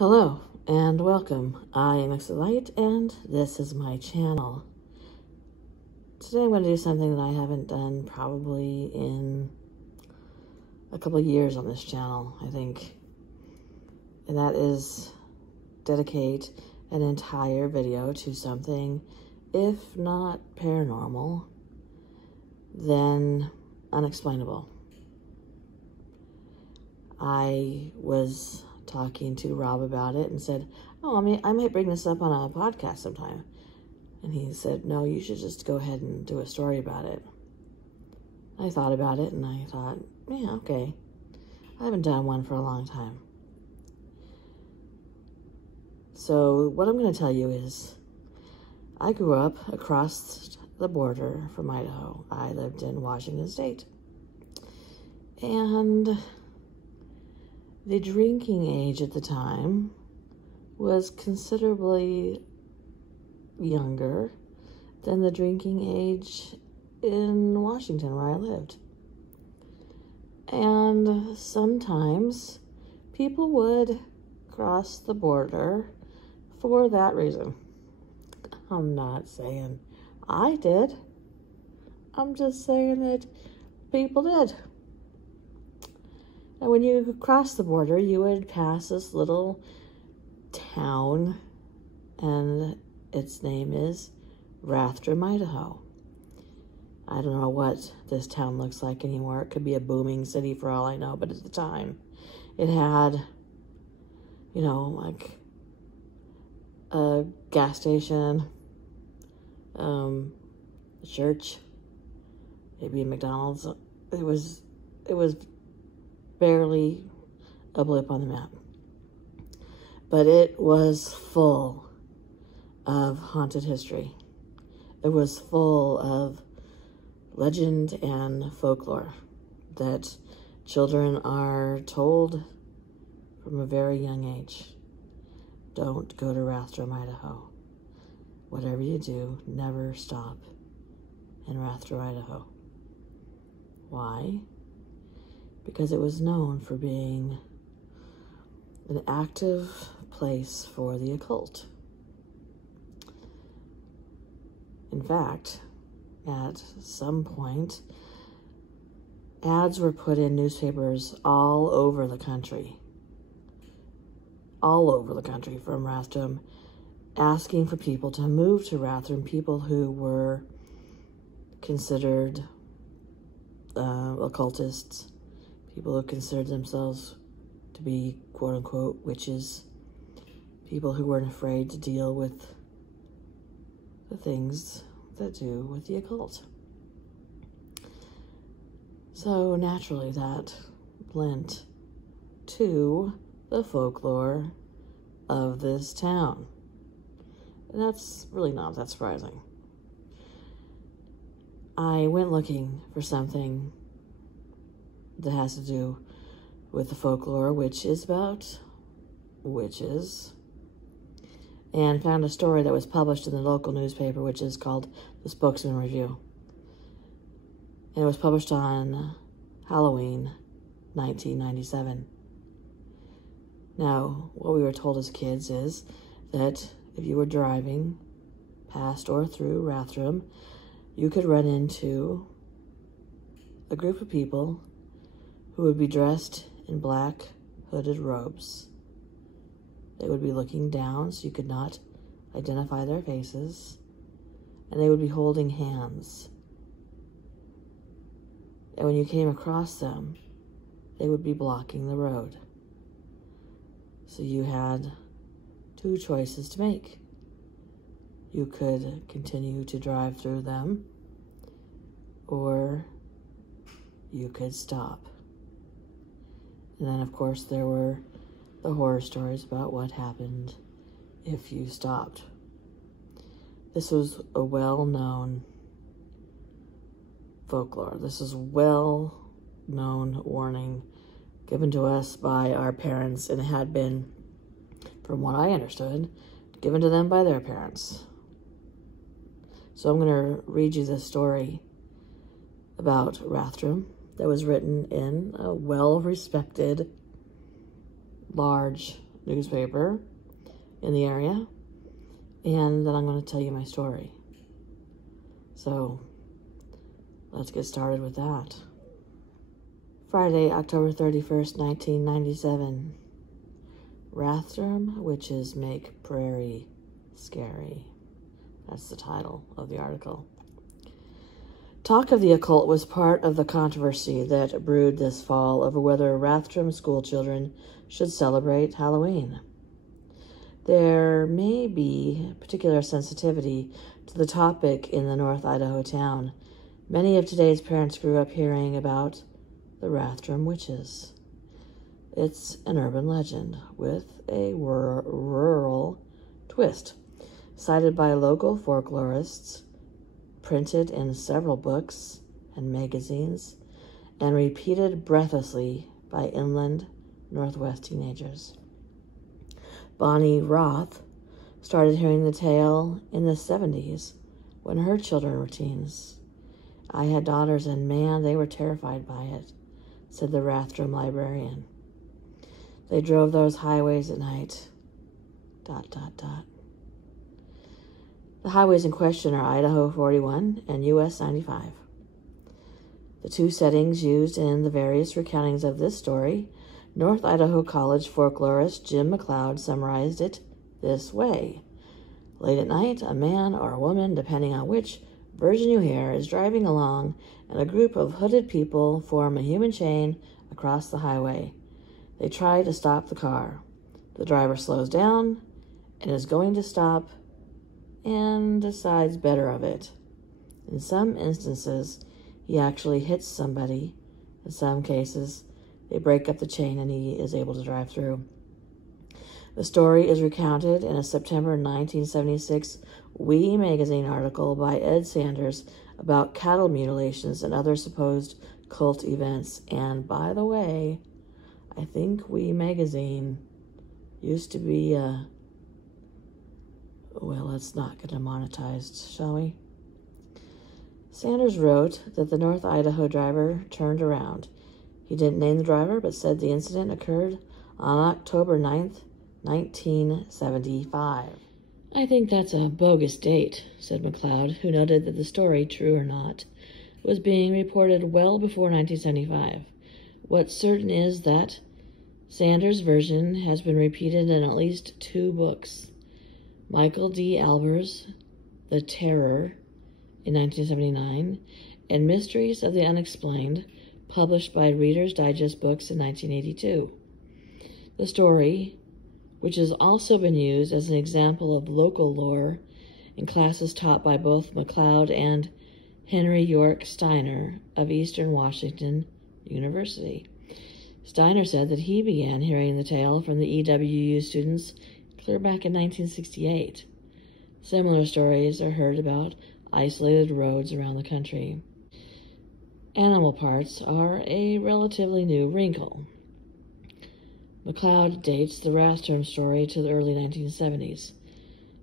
Hello and welcome. I am Light and this is my channel. Today I'm going to do something that I haven't done probably in a couple of years on this channel, I think. And that is dedicate an entire video to something, if not paranormal, then unexplainable. I was talking to Rob about it and said, I might bring this up on a podcast sometime. And he said, no, you should just go ahead and do a story about it. I thought about it and I thought, yeah, okay. I haven't done one for a long time. So what I'm going to tell you is, I grew up across the border from Idaho. I lived in Washington State. And the drinking age at the time was considerably younger than the drinking age in Washington where I lived. And sometimes people would cross the border for that reason. I'm not saying I did. I'm just saying that people did. And when you cross the border, you would pass this little town, and its name is Rathdrum, Idaho. I don't know what this town looks like anymore. It could be a booming city for all I know, but at the time, it had, like a gas station, a church, maybe a McDonald's. It was barely a blip on the map. But it was full of haunted history. It was full of legend and folklore that children are told from a very young age. Don't go to Rathdrum, Idaho. Whatever you do, never stop in Rathdrum, Idaho. Why? Because it was known for being an active place for the occult. In fact, at some point, ads were put in newspapers all over the country from Rathdrum, asking for people to move to Rathdrum, people who were considered occultists, people who considered themselves to be quote-unquote witches, people who weren't afraid to deal with the things that do with the occult. So naturally that lent to the folklore of this town. And that's really not that surprising. I went looking for something that has to do with the folklore, which is about witches, and found a story that was published in the local newspaper, which is called the Spokesman Review. And it was published on Halloween, 1997. Now, what we were told as kids is that if you were driving past or through Rathdrum, you could run into a group of people who would be dressed in black hooded robes. They would be looking down so you could not identify their faces, and they would be holding hands. And when you came across them, they would be blocking the road. So you had two choices to make. You could continue to drive through them, or you could stop. And then, of course, there were the horror stories about what happened if you stopped. This was a well-known folklore. This is well-known warning given to us by our parents, and it had been, from what I understood, given to them by their parents. So I'm going to read you this story about Rathdrum that was written in a well-respected, large newspaper in the area, and then I'm going to tell you my story. So let's get started with that. Friday, October 31st, 1997. Rathdrum witches make prairie scary. That's the title of the article. Talk of the occult was part of the controversy that brewed this fall over whether Rathdrum school children should celebrate Halloween. There may be particular sensitivity to the topic in the North Idaho town. Many of today's parents grew up hearing about the Rathdrum witches. It's an urban legend with a rural twist, cited by local folklorists, printed in several books and magazines, and repeated breathlessly by inland Northwest teenagers. Bonnie Roth started hearing the tale in the 70s when her children were teens. I had daughters, and man, they were terrified by it, said the Rathdrum librarian. They drove those highways at night. ... The highways in question are Idaho 41 and US 95. The two settings used in the various recountings of this story, North Idaho College folklorist Jim McLeod summarized it this way. Late at night, a man or a woman, depending on which version you hear, is driving along, and a group of hooded people form a human chain across the highway. They try to stop the car. The driver slows down and is going to stop and decides better of it. In some instances, he actually hits somebody. In some cases, they break up the chain and he is able to drive through. The story is recounted in a September 1976 WE magazine article by Ed Sanders about cattle mutilations and other supposed cult events. And by the way, I think WE magazine used to be well, let's not get demonetized, shall we? Sanders wrote that the North Idaho driver turned around. He didn't name the driver, but said the incident occurred on October 9th, 1975. I think that's a bogus date, said McLeod, who noted that the story, true or not, was being reported well before 1975. What's certain is that Sanders' version has been repeated in at least 2 books. Michael D. Alber's The Terror in 1979 and Mysteries of the Unexplained, published by Reader's Digest Books in 1982. The story, which has also been used as an example of local lore in classes taught by both McLeod and Henry York Steiner of Eastern Washington University. Steiner said that he began hearing the tale from the EWU students clear back in 1968. Similar stories are heard about isolated roads around the country. Animal parts are a relatively new wrinkle. McLeod dates the Rathdrum story to the early 1970s.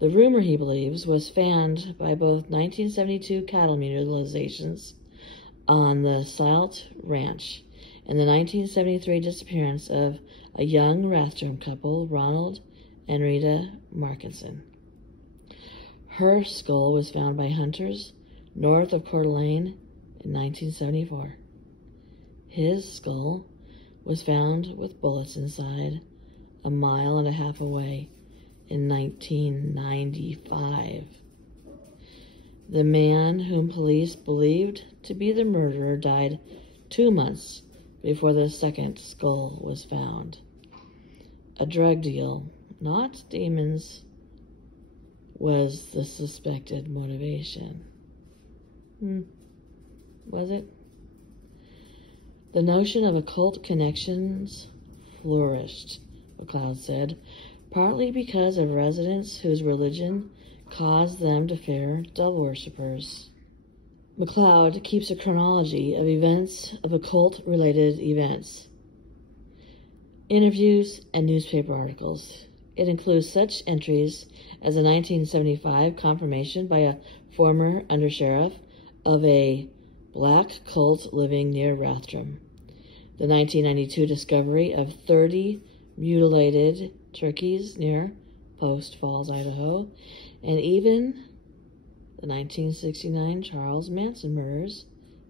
The rumor, he believes, was fanned by both 1972 cattle mutilations on the Salt Ranch and the 1973 disappearance of a young Rathdrum couple, Ronald and Rita Markinson. Her skull was found by hunters north of Coeur d'Alene in 1974. His skull was found with bullets inside 1.5 miles away in 1995. The man whom police believed to be the murderer died 2 months before the second skull was found. A drug deal, not demons, was the suspected motivation. Was it? The notion of occult connections flourished, McLeod said, partly because of residents whose religion caused them to fear devil worshippers. McLeod keeps a chronology of events, of occult-related events, interviews, and newspaper articles. It includes such entries as a 1975 confirmation by a former undersheriff of a black cult living near Rathdrum, the 1992 discovery of 30 mutilated turkeys near Post Falls, Idaho, and even the 1969 Charles Manson murders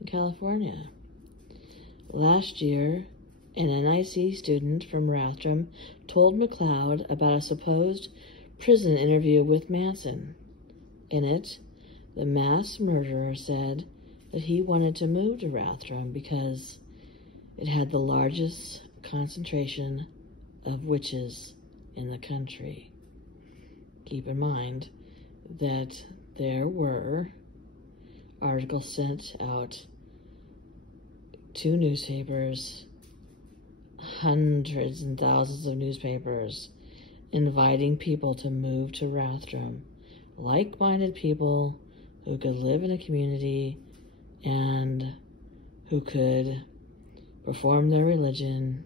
in California. Last year, an NIC student from Rathdrum told McLeod about a supposed prison interview with Manson. In it, the mass murderer said that he wanted to move to Rathdrum because it had the largest concentration of witches in the country. Keep in mind that there were articles sent out to newspapers, hundreds and thousands of newspapers, inviting people to move to Rathdrum, like-minded people who could live in a community and who could perform their religion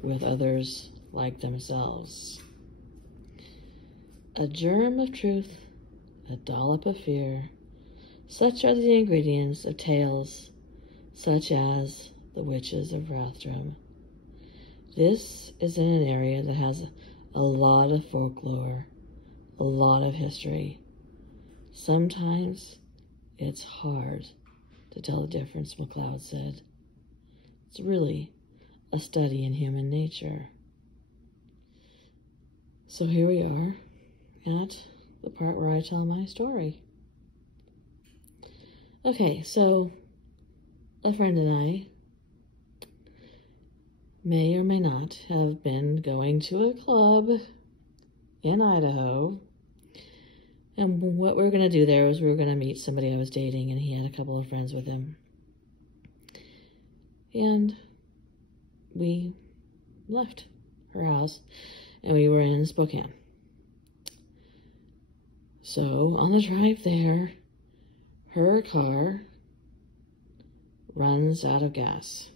with others like themselves. A germ of truth, a dollop of fear, such are the ingredients of tales such as the Witches of Rathdrum. This is in an area that has a lot of folklore, a lot of history. Sometimes it's hard to tell the difference, McLeod said. It's really a study in human nature. So here we are at the part where I tell my story. Okay, so a friend and I may or may not have been going to a club in Idaho. And what we were going to do there was we were going to meet somebody I was dating, and he had a couple of friends with him. And we left her house, and we were in Spokane. So on the drive there, her car runs out of gas.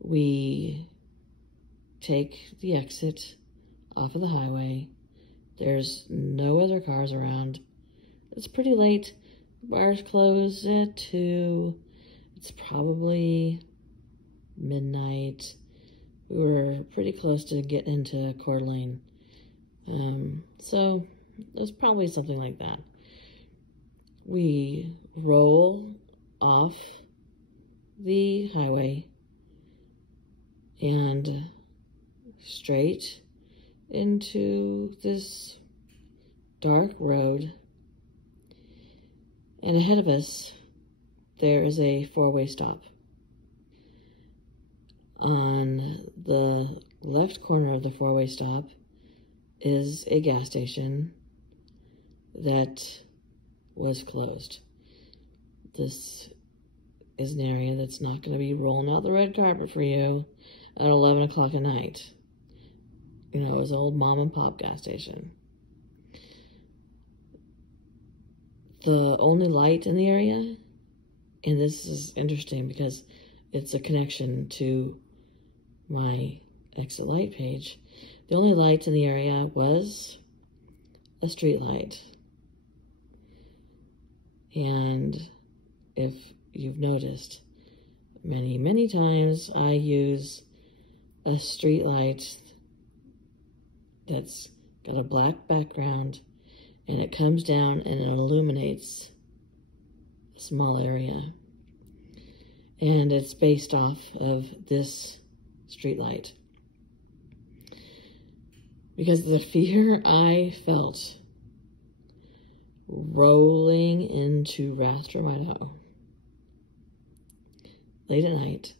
We take the exit off of the highway. There's no other cars around. It's pretty late. Bars close at 2. It's probably midnight. We were pretty close to getting into Coeur d'Alene. So it was probably something like that. We roll off the highway and straight into this dark road, and ahead of us there is a four-way stop. On the left corner of the four-way stop is a gas station that was closed. This is an area that's not going to be rolling out the red carpet for you at 11 o'clock at night. You know, it was an old mom and pop gas station. The only light in the area, and this is interesting because it's a connection to my exit light page, the only light in the area was a street light. And if you've noticed, many times I use a street light that's got a black background, and it comes down and it illuminates a small area. And it's based off of this street light. Because the fear I felt rolling into Rathdrum, Idaho, late at night,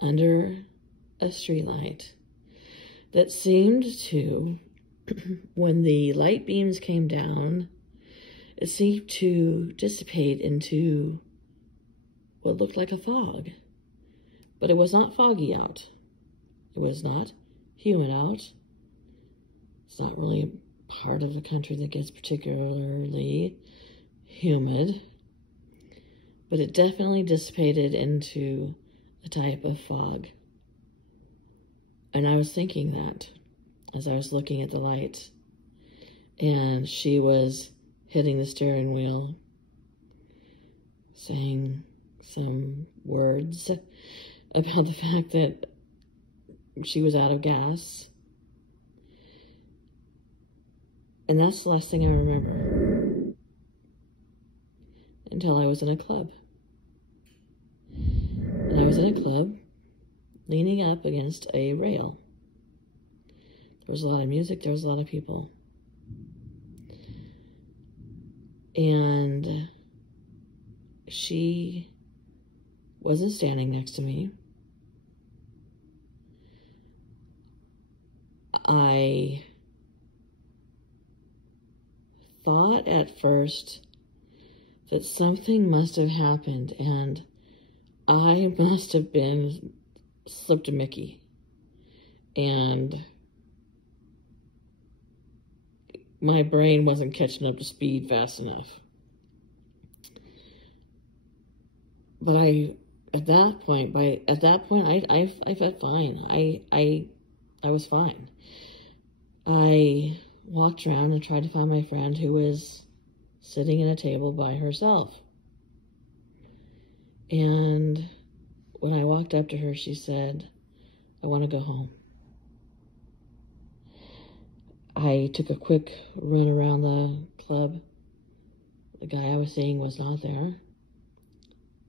under a street light that seemed to, when the light beams came down, it seemed to dissipate into what looked like a fog. But it was not foggy out. It was not humid out. It's not really a part of the country that gets particularly humid. But it definitely dissipated into a type of fog. And I was thinking that as I was looking at the light, and she was hitting the steering wheel, saying some words about the fact that she was out of gas. And that's the last thing I remember. Until I was in a club. And I was in a club leaning up against a rail. There was a lot of music, there was a lot of people. And she wasn't standing next to me. I thought at first that something must have happened and I must have been slipped a Mickey. And my brain wasn't catching up to speed fast enough. But at that point, I felt fine. I was fine. I walked around and tried to find my friend who was sitting at a table by herself. And when I walked up to her, she said, "I want to go home." I took a quick run around the club. The guy I was seeing was not there.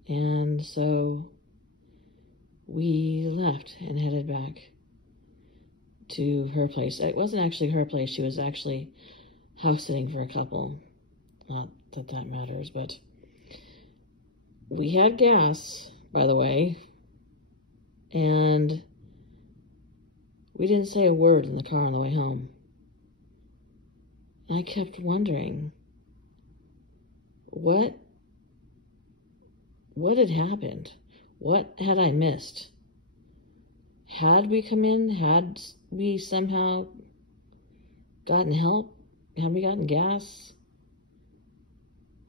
And so we left and headed back to her place. It wasn't actually her place. She was actually house sitting for a couple. Not that that matters, but we had gas, by the way. And we didn't say a word in the car on the way home. I kept wondering, what had happened? What had I missed? Had we come in? Had we somehow gotten help? Had we gotten gas?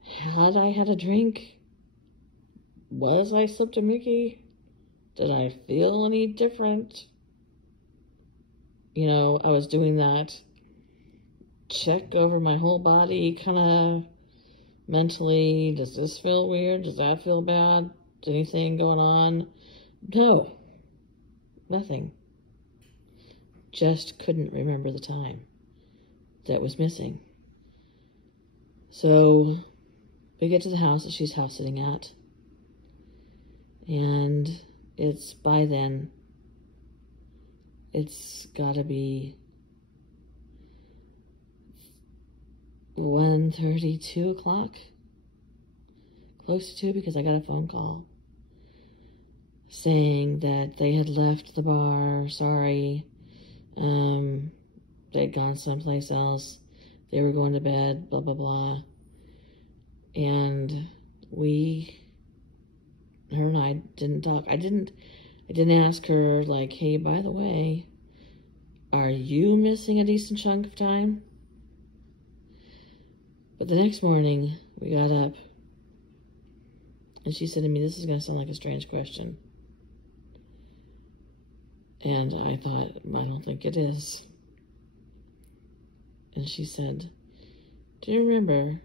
Had I had a drink? Was I slipped a Mickey? Did I feel any different? You know, I was doing that check over my whole body, kind of mentally. Does this feel weird? Does that feel bad? Is anything going on? No, nothing. Just couldn't remember the time that was missing. So we get to the house that she's house sitting at, and it's by then, it's gotta be 1:30, 2 o'clock, close to 2, because I got a phone call saying that they had left the bar, sorry, they'd gone someplace else, they were going to bed, blah, blah, blah, and her and I didn't talk. I didn't ask her, like, hey, by the way, are you missing a decent chunk of time? But the next morning, we got up, and she said to me, this is going to sound like a strange question. And I thought, I don't think it is. And she said, do you remember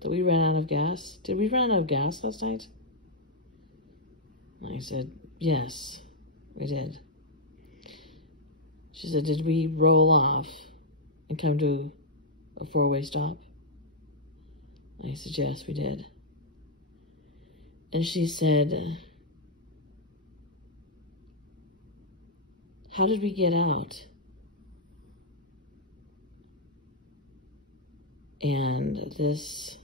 that we ran out of gas? Did we run out of gas last night? And I said, yes, we did. She said, did we roll off and come to a 4-way stop? I said, yes, we did. And she said, how did we get out? And this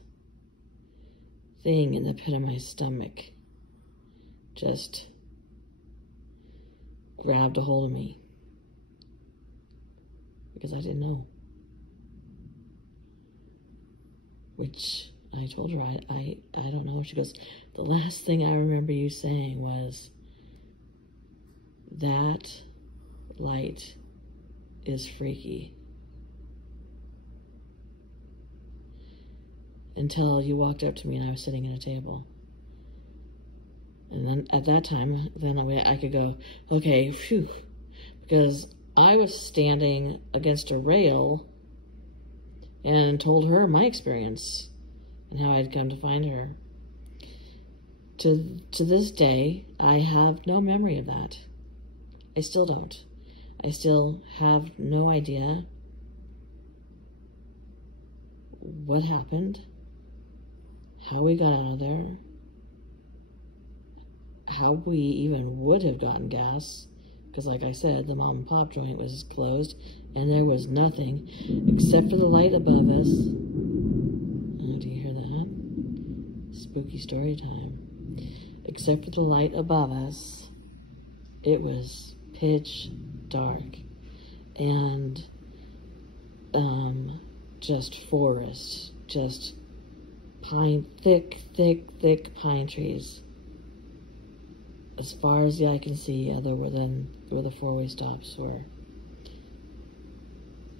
thing in the pit of my stomach just grabbed a hold of me, because I didn't know. Which I told her, I don't know. She goes, the last thing I remember you saying was, that light is freaky. Until you walked up to me and I was sitting at a table. And then at that time, then I could go, okay, phew. Because I was standing against a rail and told her my experience and how I'd come to find her. To this day, I have no memory of that. I still don't. I still have no idea what happened, how we got out of there, how we even would have gotten gas, because like I said, the mom and pop joint was closed, and there was nothing except for the light above us. Oh, do you hear that? Spooky story time. Except for the light above us, it was pitch dark, and just forest, just pine, thick pine trees as far as the eye can see, other than where the four-way stops were.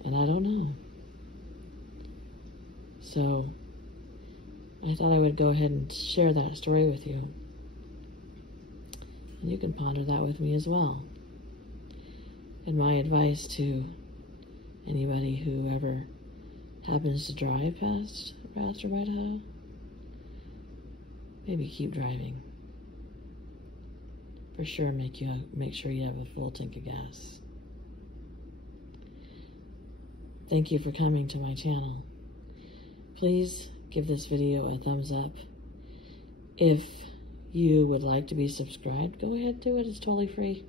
And I don't know. So I thought I would go ahead and share that story with you. And you can ponder that with me as well. And my advice to anybody who ever happens to drive past Idaho, maybe keep driving. For sure, make sure you have a full tank of gas. Thank you for coming to my channel. Please give this video a thumbs up. If you would like to be subscribed, go ahead and do it. It's totally free.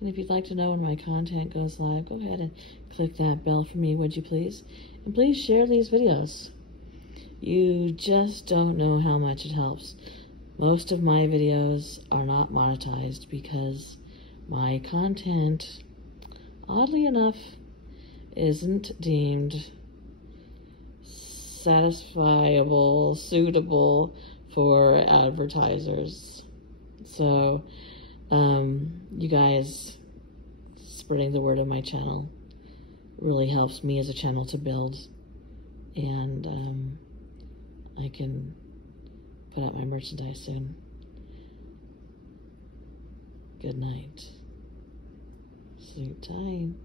And if you'd like to know when my content goes live, go ahead and click that bell for me, would you please? And please share these videos. You just don't know how much it helps. Most of my videos are not monetized because my content, oddly enough, isn't deemed satisfiable, suitable for advertisers. So, you guys spreading the word of my channel really helps me as a channel to build, and I can put out my merchandise soon. Good night. Sleep tight.